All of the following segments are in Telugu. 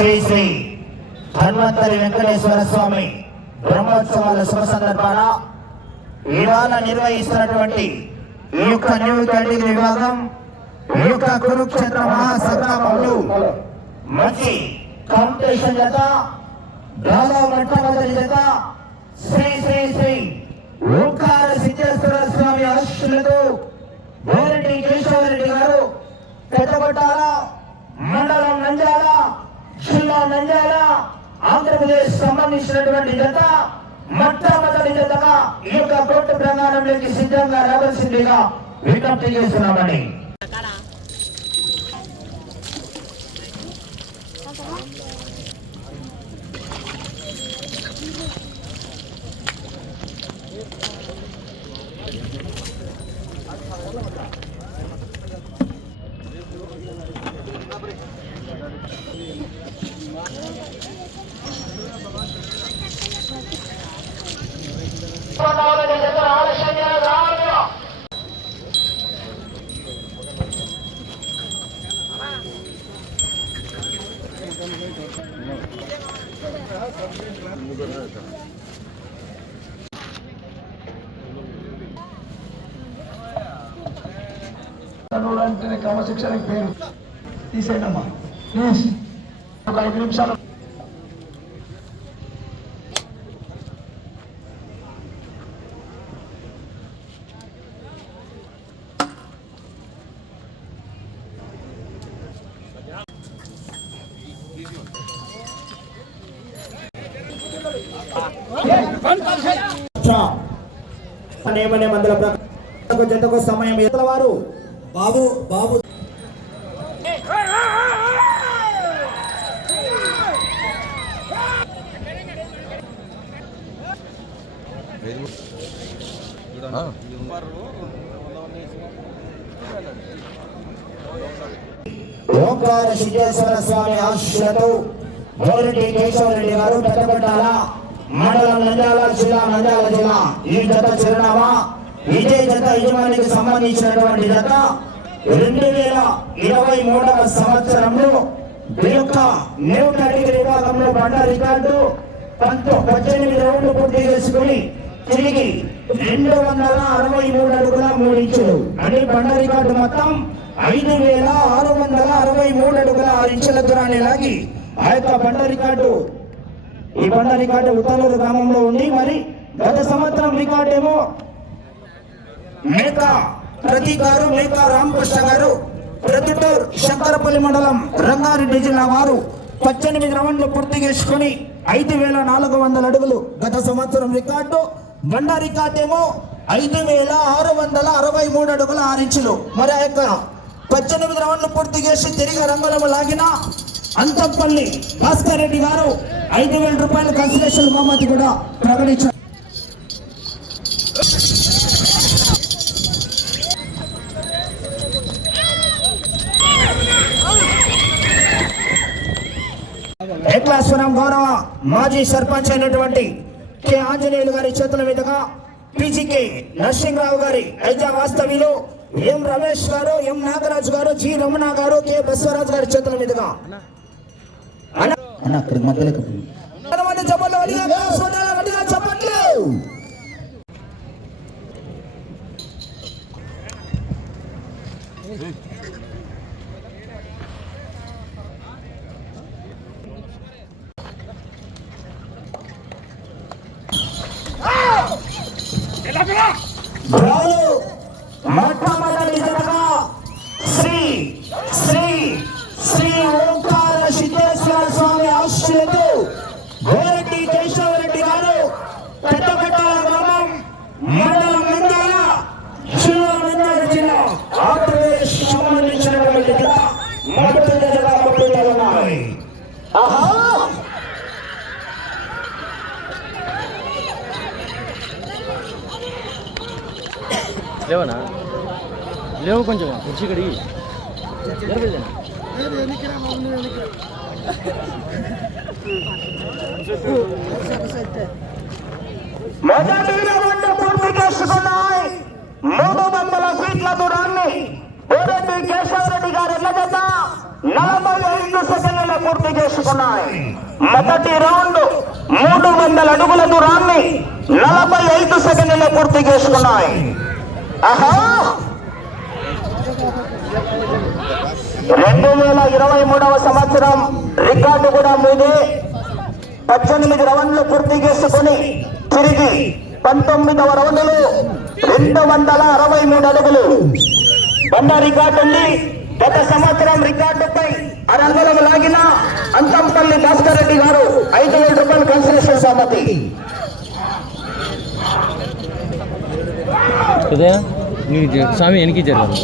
శ్రీ శ్రీ ధన్వంతరి వెంకటేశ్వర స్వామి బ్రహ్మోత్సవాల శుభ సందర్భాన ఇవాళ నిర్వహిస్తున్నటువంటి ఈ యొక్క న్యూ కేటగిరీ విభాగం ఈ యొక్క కురుక్షేత్ర మహాసంగ్రామంలో మంచి కాంపిటీషన్ చేత దాదాపు మొట్టమొదటి చేత శ్రీ శ్రీ శ్రీ ఓంకార సిద్ధేశ్వర స్వామి ఆశీస్సులతో బోరెడ్డి కేశవరెడ్డి గారు పెద్దగొట్టాల మండలం నంద్యాల జిల్లా నంద్యాల ఆంధ్రప్రదేశ్ సంబంధించినటువంటి జత మొట్టమొదటి జతగా ఈ యొక్క కోర్టు ప్రాంగణంలోకి సిద్ధంగా రావాల్సిందిగా విజ్ఞప్తి చేస్తున్నామని అంటేనే పేరు తీసేయండి అమ్మా ప్లీజ్. ఒక ఐదు నిమిషాలు. నియమనే మందుల ప్రకారం జతకు సమయం ఇతర వారు బాబు బాబు వెంకటేశ్వర స్వామి ఆశీస్సులతో గోరెడ్డి కేశవరెడ్డి గారు పెద్దపట్టాల మండలం నంద్యాల జిల్లా నంద్యాల జిల్లా. ఈ జత చిరునామా ఇదే జత యజమానికి సంబంధించినటువంటి జత. రెండు వేల ఇరవై మూడవ సంవత్సరంలో ఈ యొక్క న్యూ కేటగిరీ విభాగంలో పంట రికార్డు పంతో పద్దెనిమిది రౌండ్లు పూర్తి చేసుకుని తిరిగి రెండు వందల అరవై మూడు అడుగుల మూడు అని బండ రికార్డు మొత్తం ఐదు వేల ఆరు వందల అరవై మూడు అడుగుల ఆరు ఇంచుల దూరాన్ని లాగి ఆ యొక్క బండ రికార్డు. ఈ బండ రికార్డు ఉత్తలూరు గ్రామంలో ఉంది. మరి గత సంవత్సరం రికార్డు ఏమో మేక ప్రతి గారు మేక రామకృష్ణ గారు ప్రతిటూర్ శంకరపల్లి మండలం రంగారెడ్డి జిల్లా వారు పద్దెనిమిది రౌండ్లు పూర్తి చేసుకుని ఐదు వేల నాలుగు వందల అడుగులు గత సంవత్సరం రికార్డు. బండ రికార్డు ఏమో ఐదు వేల ఆరు వందల అరవై మూడు అడుగుల ఆరించులు మరి ఆ యొక్క పద్దెనిమిది రౌండ్లు పూర్తి చేసి తిరిగి రంగులము లాగిన అంతంపల్లి భాస్కర్ రెడ్డి గారు ఐదు వేల రూపాయల కన్సలేషన్ బహుమతి కూడా ప్రకటించారు. ఏక్లాశ్వరం గౌరవ మాజీ సర్పంచ్ అయినటువంటి కె ఆంజనేయులు గారి చేతుల మీదుగా పీజీకే నరసింహరావు గారి ఐజా వాస్తవిలో ఎం రమేష్ గారు ఎం నాగరాజు గారు జి రమణ గారు కె బసవరాజు గారి చేతుల మీదుగా? అన్న అన్న అక్కడ మధ్యలోకి పోయి. కొంతమంది చెప్పండి వడిగా సోదరుల వడిగా చెప్పండి రాజు మొట్టమొదటి జతగా శ్రీ శ్రీ శ్రీ ఓంకార సిద్ధేశ్వర స్వామి ఆశీస్సులతో గోరెడ్డి కేశవరెడ్డి గారు పెద్దపట్టాల గ్రామం మండలం నంద్యాల జిల్లా నంద్యాల జిల్లా ఆంధ్రప్రదేశ్ సంబంధించినటువంటి జత మొదటి జతగా పోటీలో ఉన్నాయి ఆహా లేవనా లేవు కొంచెం కుర్చీ కడిగి. మూడు వందల సీట్ల దూరాన్ని కోరెడ్డి కేశవరెడ్డి గారు ఎల్ల నలభై ఐదు సెకండ్ల పూర్తి చేసుకున్నాయి. మొదటి రౌండ్ మూడు వందల అడుగుల దూరాన్ని నలభై ఐదు సెకండ్ల పూర్తి చేసుకున్నాయి. ఆహా! రెండు వేల ఇరవై మూడవ సంవత్సరం రికార్డు కూడా మీదే. పద్దెనిమిది రౌండ్లు పూర్తి చేసుకుని తిరిగి పంతొమ్మిదవ రౌండ్లు రెండు వందల అరవై మూడు అడుగులు. బండ రికార్డు ఉంది. గత సంవత్సరం రికార్డుపై అరంగలం లాగిన అంతంపల్లి భాస్కర్ రెడ్డి గారు ఐదు వేల రూపాయలు కన్సలేషన్ సమ్మతి. స్వామి వెనక్కి జరగదు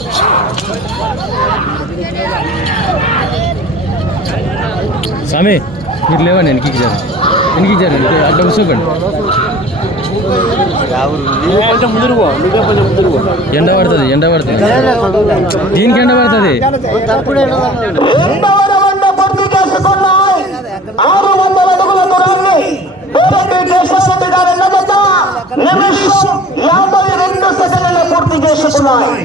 స్వామి మీరు లేవండి వెనక్కి ఇచ్చారు వెనక్కి ఇచ్చారు అట్లా కూర్చోకండి ఎండ పడుతుంది ఎండ పడుతుంది. దీనికి ఎండ పడుతుంది. పూర్తి చేసుకున్నాయి.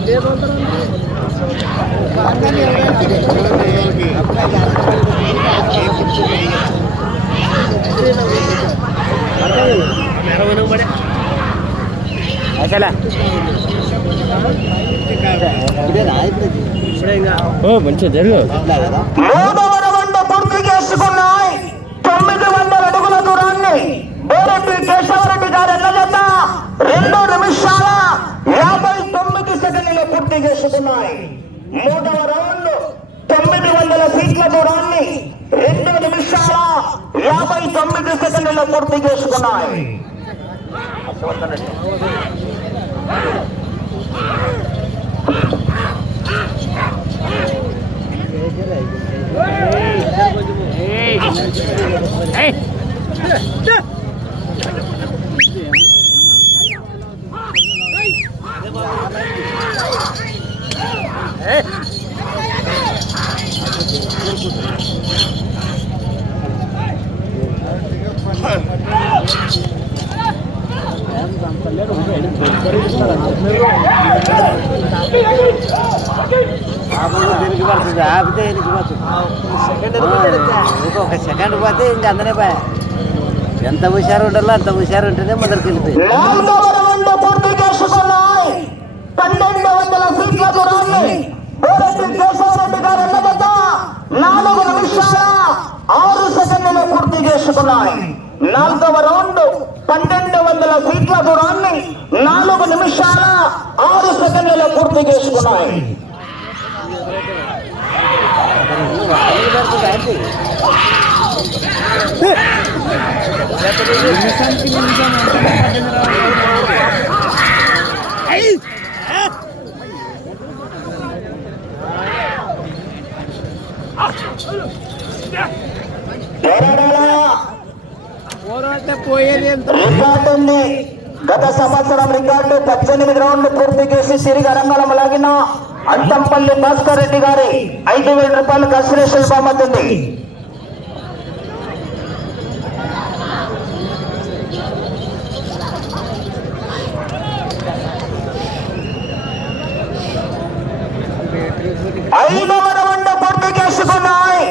ఆహా ఓ మంచిగా జరుగు మూడవ రౌండ్ పూర్తి చేసుకున్నాయి. తొమ్మిది వందల అడుగుల దూరాన్ని బోరెడ్డి కేశవరెడ్డి గారి ఎన్నజత రెండు నిమిషాలు పూర్తి చేసుకున్నాయి మూడవ రౌండ్ తొమ్మిది వందల ఫీట్ల దూరాన్ని రెండు నిమిషాల యాభై తొమ్మిది సెకండ్లు పూర్తి చేసుకున్నాయి. దీనికి పడుతుంది ఆపితే దీనికి పడుతుంది ఇంకొక సెకండ్ పోతే ఇంక అందనే పోయా. ఎంత హుషారు ఉండాలో అంత హుషారు ఉంటేనే మొదలుకి వెళ్తాయి నాలుగవ రౌండ్ పన్నెండు వందల ఫీట్ల నాలుగు నిమిషాల ఆరు సెకండ్లు పూర్తి చేసుకున్నాయి. నాలుగవ రౌండ్ పన్నెండు వందల ఫీట్ల దూరాన్ని నాలుగు నిమిషాల ఆరు సెకండ్లలో పూర్తి చేసుకున్నాయి. గత సంవత్సరం రికార్డు పద్దెనిమిది రౌండ్లు పూర్తి చేసి సిరిగి లాగిన అంతంపల్లి భాస్కర్ రెడ్డి గారి ఐదు వేల రూపాయలు కన్సిడరేషన్ బహుమతి ఐదు ఐదవ రౌండ్ పూర్తి చేసుకున్నాయి.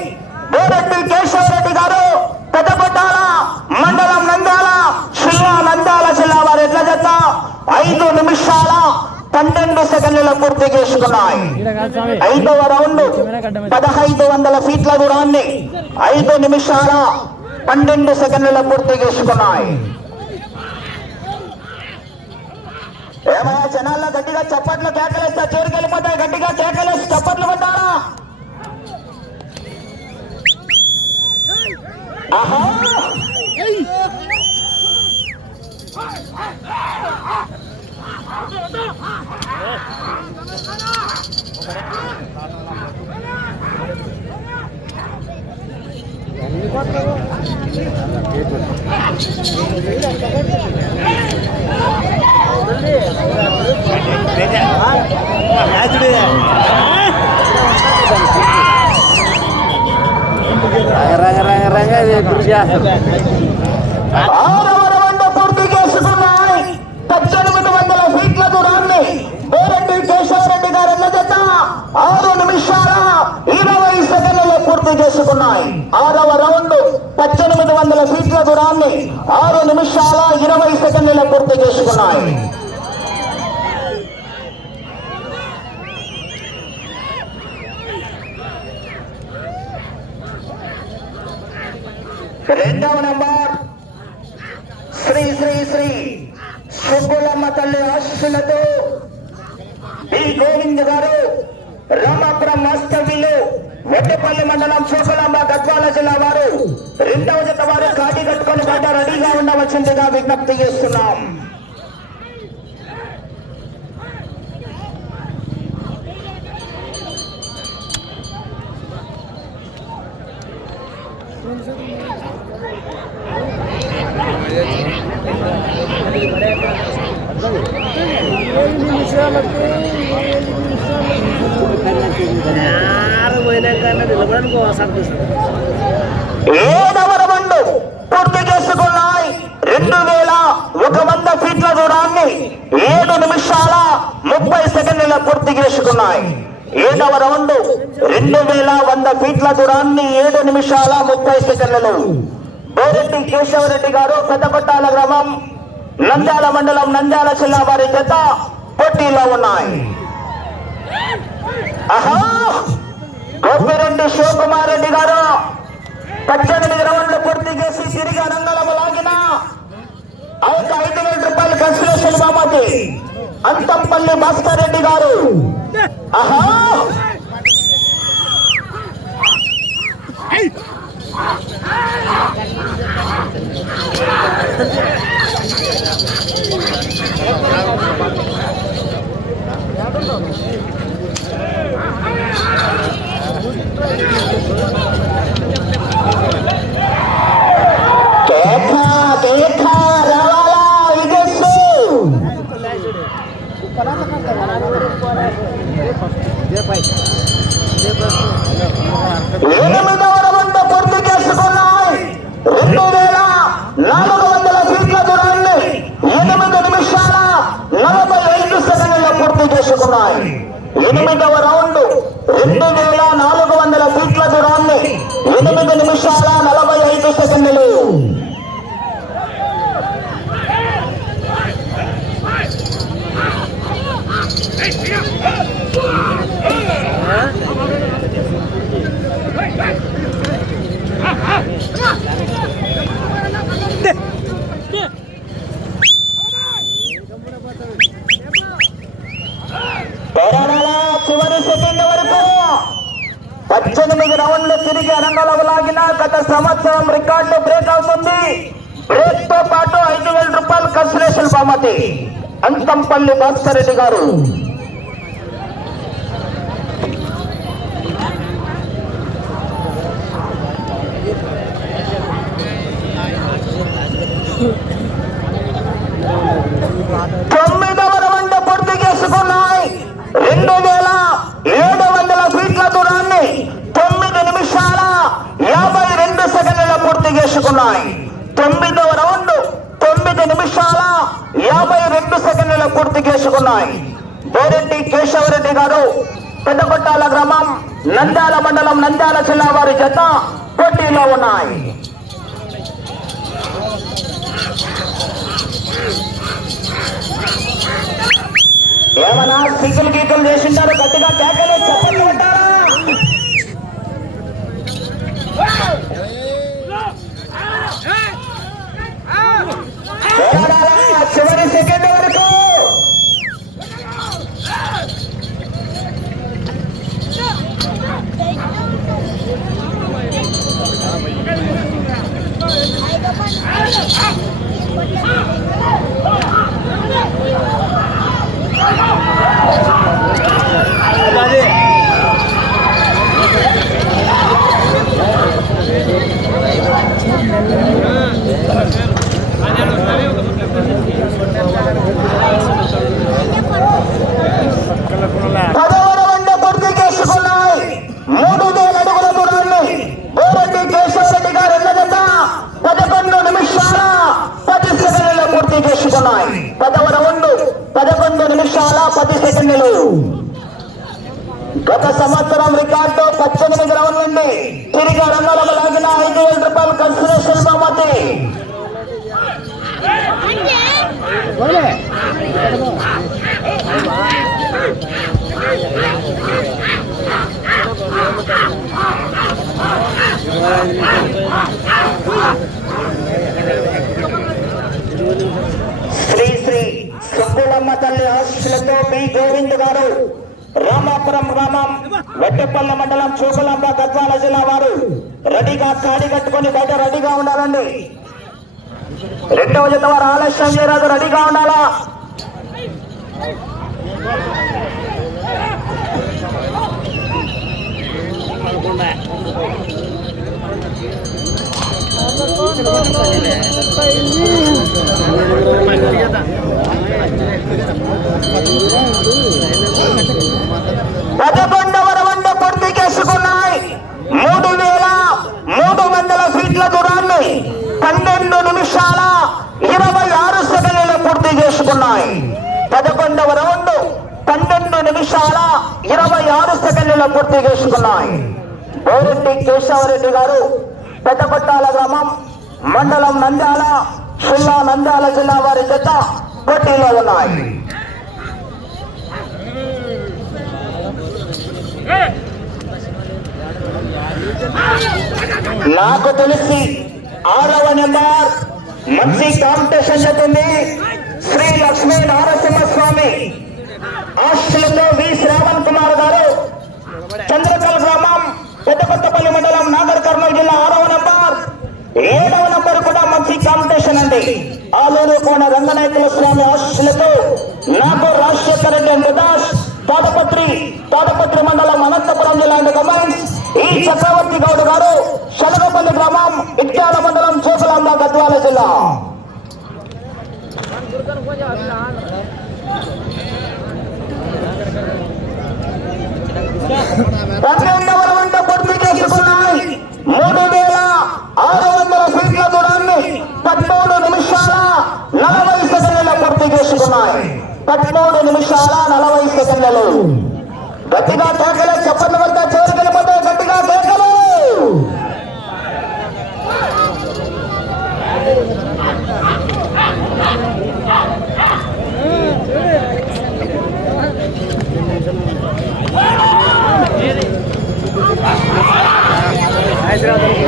బోరెడ్డి కేశవరెడ్డి గారు పెద్దపట్టాల మండలం నంద్యాల జిల్లా నంద్యాల జిల్లా వారి ఎట్ల జత ఐదు నిమిషాల పన్నెండు సెకండ్ల పూర్తి చేసుకున్నాయి. ఐదవ రౌండ్ పదహైదు వందల ఫీట్ల దూరాన్ని ఐదు నిమిషాల పన్నెండు సెకండ్ల పూర్తి చేసుకున్నాయి. ఏమయ్యా జనాల్లో గట్టిగా చప్పట్లు కేకలేస్తా చేరుకు వెళ్ళిపోతాయి. గట్టిగా కేకలేసి చప్పట్లు కొట్టారా ఆహా! Rang rang rang rang aja terus. పూర్తి చేసుకున్నాయి. ఆరవ రౌండ్ పద్దెనిమిది వందల ఫీట్ల దూరాన్ని ఆరు నిమిషాల ఇరవై సెకండ్ల పూర్తి చేసుకున్నాయి. రెండవ నంబర్ శ్రీ శ్రీ శ్రీ సుబ్బులమ్మ తల్లి ఆశీస్సులతో బి గోవింద్ గారు రామాపురం వాస్తవ్యులు వెట్టపల్లి మండలం సుబ్బులమ్మ గద్వాల జిల్లా వారు రెండవ జత వారు కాటి కట్టుకొని బయట రెడీగా ఉండవలసిందిగా విజ్ఞప్తి చేస్తున్నాం. ఏడవ రౌండ్ పూర్తి చేసుకున్నాయి. రెండు వేల ఒక వంద ఫీట్ల దూరాన్ని ఏడు నిమిషాల ముప్పై సెకండ్ల పూర్తి చేసుకున్నాయి. ఏడవ రౌండ్ రెండు వేల వంద ఫీట్ల దూరాన్ని ఏడు నిమిషాల ముప్పై సెకండ్లలో. బోరెడ్డి కేశవరెడ్డి గారు పెద్దపట్టాల గ్రామం నంద్యాల మండలం నంద్యాల జిల్లా వారి చేత పోటీలో ఉన్నాయి. ఆహా గోపిరెడ్డి శివకుమార్ రెడ్డి గారు పద్దెనిమిది రౌండ్లు పూర్తి చేసి తిరిగి రంగంలో లాగిన ఆ యొక్క ఐదు వేల రూపాయలు కన్సలేషన్ బామతి అంతంపల్లి భాస్కర్ రెడ్డి గారు. ఆహా! కేక అంతంపల్లి భాస్కర్ రెడ్డి గారు. తొమ్మిదవ రౌండ్ పూర్తి చేసుకున్నాయి. రెండు వేల ఏడు వందల ఫీట్ల దూరాన్ని తొమ్మిది నిమిషాల యాభై రెండు సెకండ్ల పూర్తి చేసుకున్నాయి. తొమ్మిదవ రౌండ్ తొమ్మిది నిమిషాల యాభై రెండు సెకండ్ చేసుకున్నాయి. బోరెడ్డి కేశవరెడ్డి గారు పెద్దపట్టాల గ్రామం నంద్యాల మండలం నంద్యాల జిల్లా వారి జత పోటీలో ఉన్నాయి. ఏమన్నా సిగ్గులు గీకులు చేసింటారు? గట్టిగా కేకలు చెప్పలు కొట్టారా పోరాడాలా చివరి సెకండ్ వరకు రెండవ రౌండ్ పదకొండు నిమిషాల పది సెకండ్లు గత సంవత్సరం రికార్డు పద్దెనిమిది రౌండ్లు ఉంది తిరిగి రంగాలకు లాగిన ఐదు వేల రూపాయలు కన్సిడరేషన్ బహుమతి శ్రీ శ్రీ సుబ్బులమ్మ తల్లి ఆశీస్సులతో బి గోవింద్ గారు రామాపురం గ్రామం వెట్టపల్లి మండలం చూపులంబ గద్వాల జిల్లా వారు. రెడీగా కాడి కట్టుకొని బయట రెడీగా ఉండాలండి. రెండవ జత వారు ఆలస్యం చేయరాదు రెడీగా ఉండాలా? పదకొండవ రౌండ్ పూర్తి చేసుకున్నాయి మూడు వేల మూడు వందల ఫీట్ల దూరాన్ని పన్నెండు నిమిషాల ఇరవై ఆరు సెకండ్లు పూర్తి చేసుకున్నాయి. పదకొండవ రౌండ్ పన్నెండు నిమిషాల ఇరవై ఆరు సెకండ్లు పూర్తి చేసుకున్నాయి. బోరెడ్డి కేశవరెడ్డి గారు పెద్దపట్టాల గ్రామం మండలం నంద్యాల జిల్లా నంద్యాల జిల్లా వారి జత పోటీలో ఉన్నాయి. నాకు తెలిసి ఆరవ నెంబర్ మంచి కాంపిటీషన్ జరుగుతుంది శ్రీ లక్ష్మీ నారసింహస్వామి. ఆస్తులతో వి. శ్రావణ్ కుమార్ గారు. చంద్రకల్ గ్రామం పెద్దకొత్తపల్లి మండలం నాగర్ కర్నూలు జిల్లా ఆరవ నంబర్. ఏడవ నంబర్ కూడా మంచి కాంపిటీషన్ అండి. ఆలూరు కోన రంగనాయకుల స్వామి ఆశీస్సులతో నాకు రాజశేఖర రెడ్డి మృదాస్ తోటపత్రి తోటపత్రి మండలం అనంతపురం జిల్లా కమాండ్ ఈ చక్రవర్తి గౌడ్ గారు శనగపల్లి గ్రామం ఇత్యాల మండలం చేపలాంబ గద్వాల జిల్లా. పన్నెండవ చేసుకున్నాయి మూడు వేల ఆరు వందల ఫీట్ల దూరాన్ని పదమూడు నిమిషాల నలభై సెకండ్ల పూర్తి చేసుకున్నాయి పదమూడు నిమిషాల నలభై సెకండ్లు గట్టిగా తోకలే చెప్పండి వద్ద చేరుకెళ్ళిపోతే గట్టిగా తోకలు. హైదరాబాద్.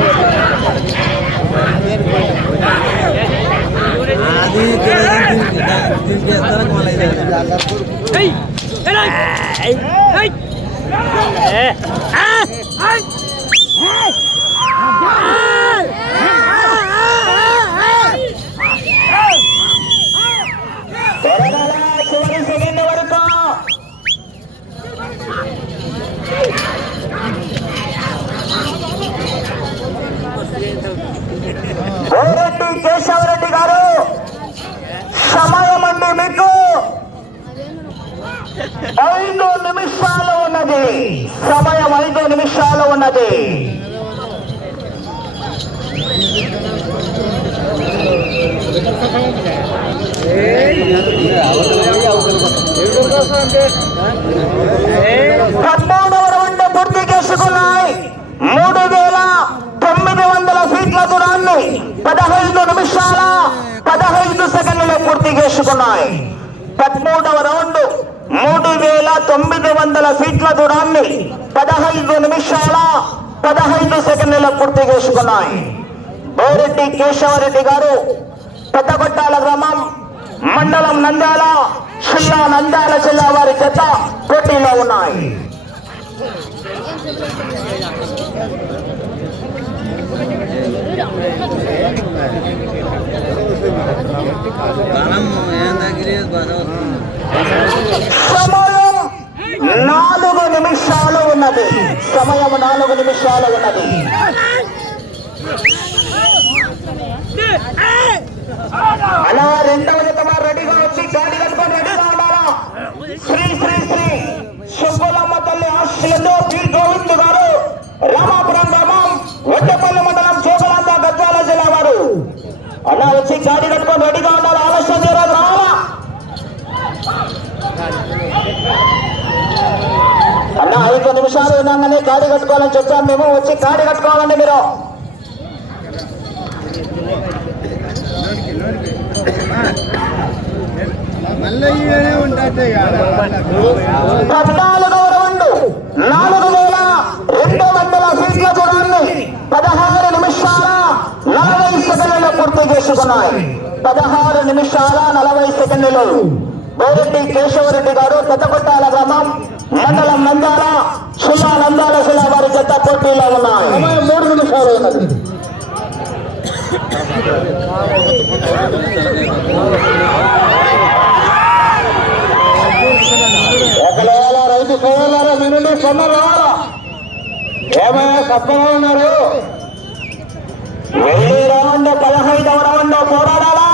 కేకలు త్వరగా చివరి సెకండ్ వరకు ఓరెడ్డి కేశవరెడ్డి గారు సమయం అండి మీకు ఐదు నిమిషాలు ఉన్నది సమయం ఐదు నిమిషాలు ఉన్నది పద్మూడవ రౌండ్ పూర్తి చేసుకున్నాయి మూడు వేల తొమ్మిది వందల ఫీట్ల దూరాన్ని పదహైదు నిమిషాల పదహైదు సెకండ్లు పూర్తి పదమూడవ రౌండ్ మూడు వేల తొమ్మిది వందల ఫీట్ల దూరాన్ని పదహైదు నిమిషాల పదహైదు సెకండ్ల పూర్తి చేసుకున్నాయి. బోరెడ్డి కేశవరెడ్డి గారు పెద్దగొట్టాల గ్రామం మండలం నంద్యాల జిల్లా నంద్యాల జిల్లా వారి చేత పోటీలో ఉన్నాయి. సమయం నాలుగు నిమిషాలు ఉన్నది. సమయం నాలుగు నిమిషాలు ఉన్నది. రాగానే గాడి కట్టుకోవాలని చెప్పాం. మేము వచ్చి గాడి కట్టుకోవాలండి మీరు. పద్నాలుగవ రౌండ్ నాలుగు వేల రెండు వందల సీట్ల చూడండి పదహారు నిమిషాల నలభై సెకండ్లు పూర్తి చేసుకున్నాయి. పదహారు నిమిషాల నలభై సెకండ్లు బోరెడ్డి కేశవరెడ్డి గారు పెద్దకొట్టాల గ్రామం మండలం నందాల సుమా నందాల శిలా వారి జత పోటీలో ఉన్నాయి. మూడు నిమిషాలు ఉన్నది. ఒకవేళ రైతు సోదరులారా మీ నుండి సొమ్మ రావాలా ఏమైనా కష్టంగా ఉన్నారు? వెయ్యి రౌండ్ పదహైదవ రౌండ్ పోరాడాలా?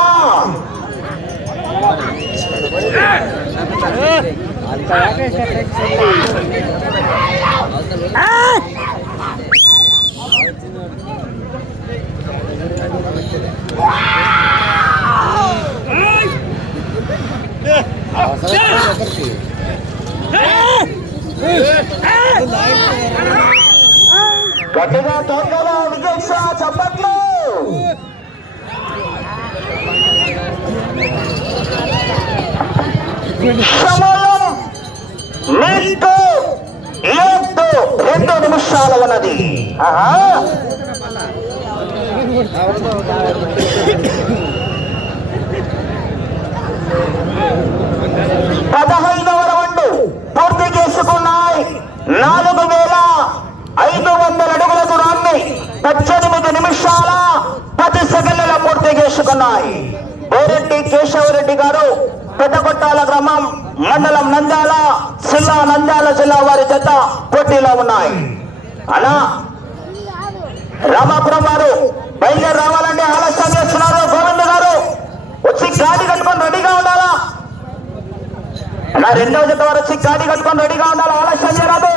గట్టిగా తోకలో విజయ్ షా చప్పట్లు సమయం మీకు ఏడు రెండు నిమిషాలు ఉన్నది. పదహైదవ రౌండ్ పూర్తి చేసుకున్నాయి. నాలుగు వేల ఐదు వందల అడుగుల దూరాన్ని పద్దెనిమిది నిమిషాల పది సెకండ్ల పూర్తి చేసుకున్నాయి. బోరెడ్డి కేశవరెడ్డి గారు పెద్దగొట్టాల గ్రామం మండలం నంద్యాల జిల్లా నంద్యాల జిల్లా వారి జత పోటీలో ఉన్నాయి. అలా రామాపురం వారు బయలుదేరి రావాలంటే ఆలస్యం చేస్తున్నారు. గోవింద్ గారు వచ్చి గాడి కట్టుకొని రెడీగా ఉండాలా? అలా రెండవ జత వారు వచ్చి గాడి కట్టుకొని రెడీగా ఉండాలి? ఆలస్యం చేయరాదు.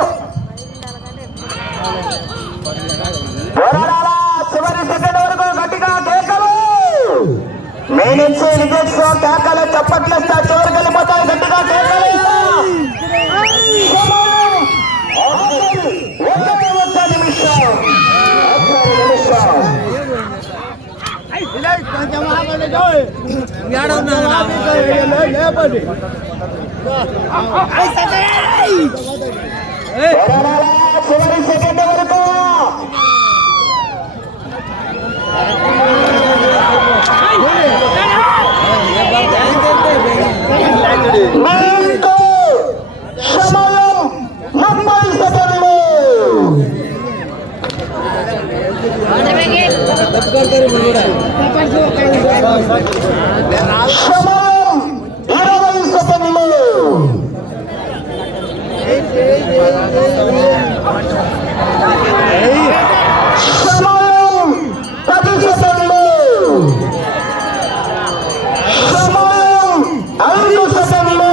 పోరాడాలా? చివరి సెకండ్ వరకు గట్టిగా కేకలు. మీ నుంచి కేకలు చప్పట్లేస్తా చివరికి వెళ్ళిపోతాయి గట్టిగా కేకలు ఒకే ఒక్క నిమిషం ఒక్క నిమిషం పోరాడాలా చివరి సెకండ్ వరకు మీకు సమయం ముప్పై సెకండ్లు సమయం ఇరవై సెకండ్లు సమయం పది సెకండ్లు సమయం ఐదు సెకండ్లు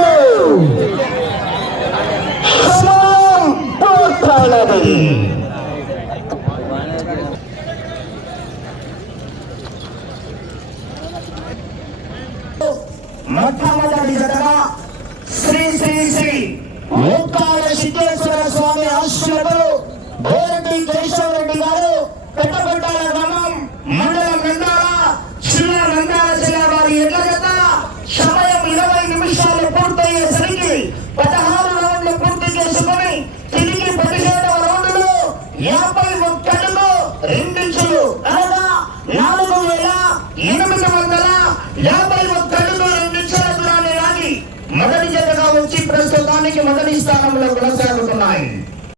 సమయం పూర్తయినది మొట్టమొదటి జతగా శ్రీ శ్రీ శ్రీ ముక్కాల సిద్ధేశ్వర స్వామి ఆశీస్సులతో బోరెడ్డి కేశవరెడ్డి గారు పెట్టబట్టాల గ్రామం మండలం నందాల చిన్న నందాల జిల్లా వారి ఎడ్ల జత సమయం ఇరవై నిమిషాలు పూర్తయ్యేసరికి పదహారు రౌండ్లు పూర్తి చేసుకొని తిరిగి పదిహేడవ రౌండ్లో యాభై ఒక్కడుగు రెండించులు అనగా నాలుగు వేల ఎనిమిది వందల యాభై ఒక్కడుగు రెండించుల దూరాన్ని